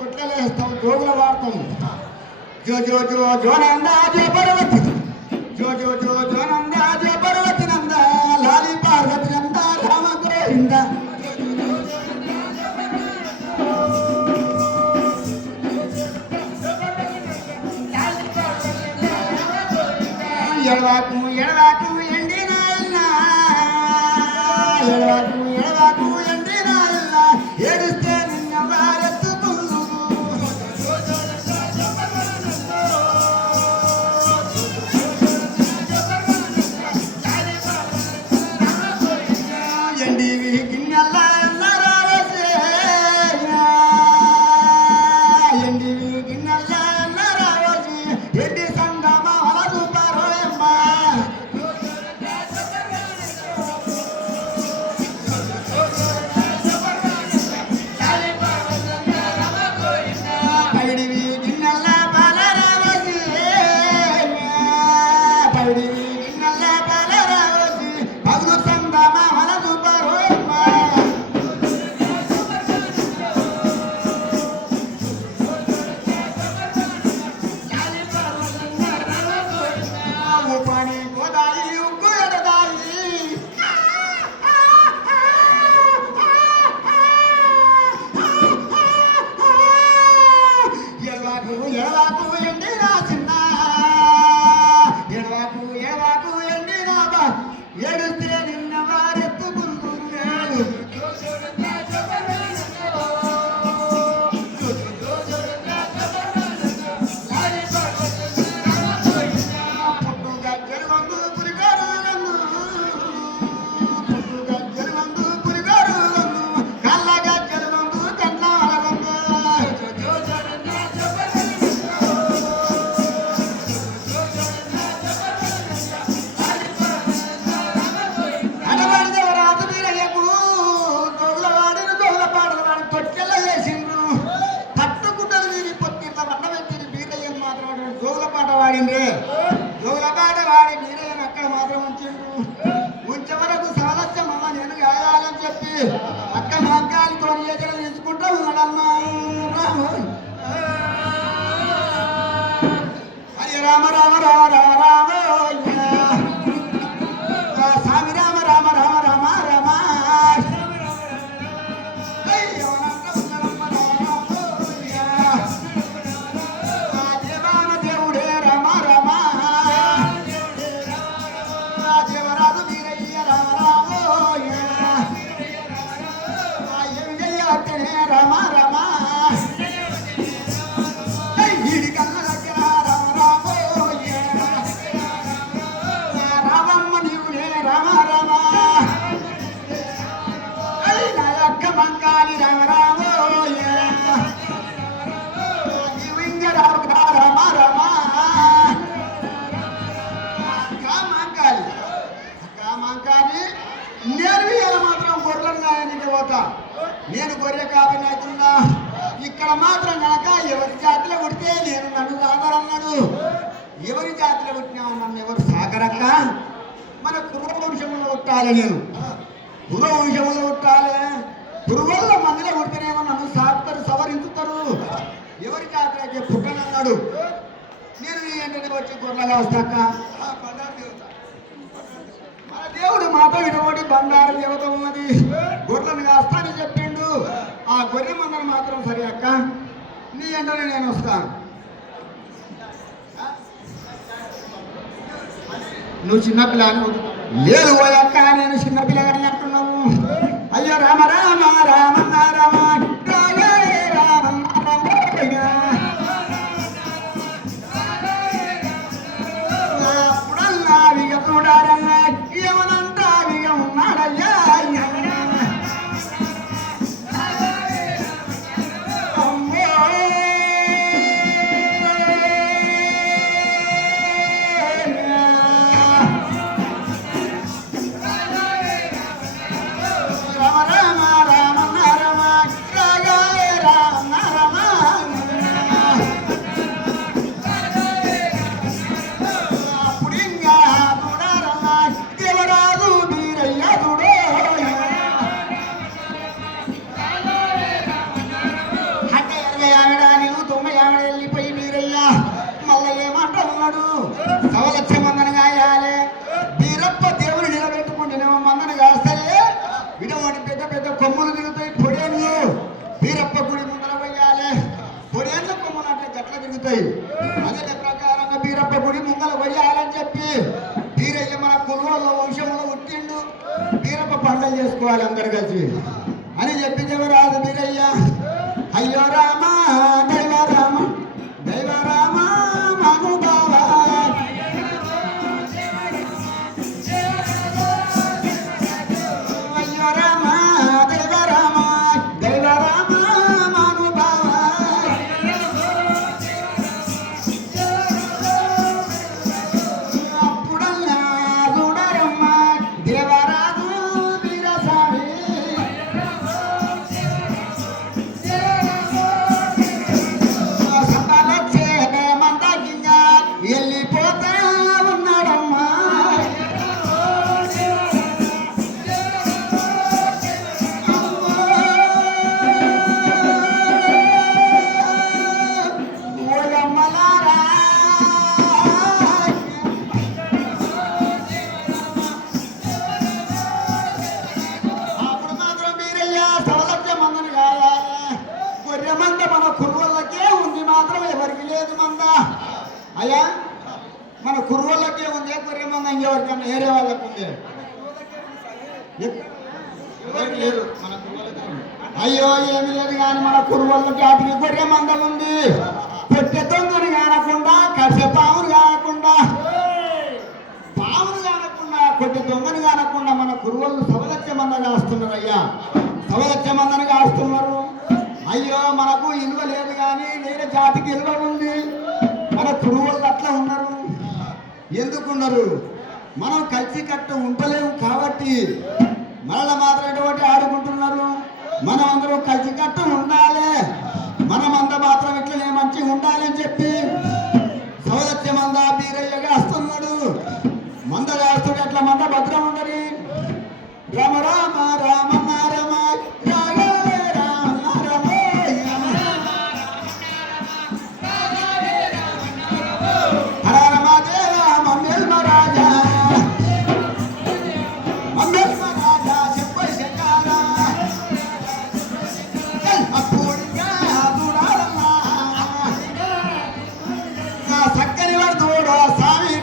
కొట్లలో వేస్తాం, జోగుల వాడతాం. జో జో జో జోనందా జో పర్వతి, జో జో జో జోనందా జో పర్వతి నంద, లాలి పార్వతి నంద రామ గోవింద. ఎడవాకు ఎడవాకు ఎండి నాయన, ఎడవాకు ఎడవాకు ఎండి నాయన, ఏడుస్తే నిన్న వారెత్తుకుందు. ఎండివి గిన్నెల రావసే, ఎండివి గిన్నెల రావసి, ఎండి సంగమ వలదు పరోయమ్మ. పైడివి గిన్నెల పాల రావసి, పైడివి గిన్నెల పాల రావసి, పగులు సంగమ వలదు పరోయమ్మ. ఉపాని గోదాయి ఉక్కు ఎడదాయి, ఎడవాకు ఎడవాకు ఎండి నా చిన్న, ఎడవాకు ఎడవాకు ఎండి నా బా, ఏడుస్తే నిన్న వారెత్తుకుంటున్నారు. పుట్టుగా జరువందు పురిగారు నన్ను, పుట్టుగా జరువందు పురిగారు నన్ను, కళ్ళగా జరువందు కండ్ల అలగందు. అడవాడి దేవరాజు వీరయ్యకు దోగుల వాడిని దోగుల పాటలు వాడి తొట్టెల వేసిండ్రు. పట్టుకుంటలు వీరి పొత్తిట్ల వండ వ్యక్తిని వీరయ్యను మాత్రం దోగుల పాట వాడింది. దోగుల పాట వాడి వీరయ్యను అక్కడ మాత్రం ఉంచిండ్రు. ఉంచే వరకు సవలచ్చమ్మ నేను గాయాలని చెప్పి అక్క మగ్గాలితో ఎదురు తీసుకుంటూ ఉన్నాడమ్మా. హరి రామ రామ రామ రామ రామ స్వామి రామ రామ రామ రామ రామ. దేవాన దేవుడే రామ రామ, దేవరాజు వీరయ్య రామ రామ, ఏమి చెయ్యాలనే రామ రామ. వీడి కళ్ళ దగ్గర రామ రామ, రామమ్మ నీవునే రామ రామ. నా యొక్క మంకాలి రామ రామ, నీవు ఇంక రామ రామ రామ. కామంకాలి కామంకాలి నేను ఇవాళ మాత్రం గొర్రెలు నాయనికి పోతా. నేను గొర్రె కాబట్టి అవుతున్నా. ఇక్కడ మాత్రం కనుక ఎవరి జాతిలో పుడితే నేను నన్ను సాగరన్నాడు. ఎవరి జాతిలో పుట్టినా నన్ను ఎవరు సాగరక్క. మన కుర్ర వంశంలో పుట్టాలి, నేను కుర్ర వంశంలో పుట్టాలి. పురుగోళ్ళ మందిలో పుట్టినేమో నన్ను సాగుతారు, సవరించుతారు. ఎవరి జాతిలో పుట్టనన్నాడు. నేను నీ వెంటనే వచ్చి గొర్రెగా వస్తాక. మన దేవుడు మాట వినబడి బంగారు దేవత ఉన్నది, గొర్రెలను కాస్తానని చెప్పిండు. ఆ గొర్రె మందను మాత్రం సరే అక్క, నీ వెంటనే నేను వస్తాను. నువ్వు చిన్నపిల్లని లేదు పోయక్క, నేను చిన్నపిల్లగాని అంటున్నావు. అయ్యో రామ రామ రామన్న రామ రామన్న రామ, అప్పుడల్లా విగ చూడాలన్నా ఏమనంతా విగ ఉన్నాడయ్యా. రామ రామ రామన్న తిరుగుతాయి. అదే ప్రకారంగా బీరప్ప గుడి ముంగల పోయాలని చెప్పి బీరయ్య మన కులవల్లో వంశంలో ఉట్టిండు, బీరప్ప పండుగ చేసుకోవాలి అందరు కలిసి అని చెప్పి రాదు బీరయ్య. అయ్యో రామ దైవ రామ దైవ రామ మనుభావ అయ్యో రామ దైవ రామ దైవ రామ మనుభావ అప్పుడల్లా చూడరమ్మ దేవరాజు వీరసారి సతాలొచ్చే మందగింగా వెళ్ళిపోతా ఉన్నాడమ్మా. ఓయమ్మలారా అప్పుడు మాత్రం మీరయ్య సవలత్య మందని కాయాలి. గొర్రె మంద మన కుర్రోళ్ళకే ఉంది, మాత్రం ఎవరికి లేదు మంద. అయ్యా మన కుర్రోళ్ళకే ఉంది, గొర్రె మంద ఇంకెవరికన్నా వేరే వాళ్ళకు ఉంది, ఎవరికి లేదు. మన కుర్రోళ్ళకే ఉంది. అయ్యో ఏమి లేదు కానీ మన కుర్రోళ్ళ జాతికి గొర్రె మంద ఉంది. పెట్టె దొంగని కానకుండా, కట్టె పాముని కానకుండా, పాముని కానకుండా, కొట్టె దొంగని కానకుండా మన కుర్రోళ్ళు సవలత్య మంద కాస్తున్నారు. అయ్యా సవలత్య మందని కాస్తున్నారు. అయ్యో మనకు ఇలువ లేదు కానీ వేరే జాతికి ఇలువ ఉంది. మన కురువులు అట్లా ఉన్నారు. ఎందుకున్నారు? మనం కలిసి కట్ట ఉండలేము కాబట్టి మరల మాత్రం ఎటువంటి ఆడుకుంటున్నారు. మనం అందరూ కలిసి కట్ట ఉండాలి, మనమంద మాత్రం ఇట్లనే మంచిగా ఉండాలి అని చెప్పి సవలత్య మంద బీరయ్యగా వస్తున్నాడు. మంద వేస్తుడు ఎట్లా మంద భద్రం ఉండని. రామ రామ రామ రామ రాఘవే రామ రామ హర రమదేవ మమ్మేల్మ రాజా మమ్మేల్మ రాజా చెప్పై శంకర అప్పుడుగా అప్పుడారమ్మా నా చక్కని వాడు స్వామి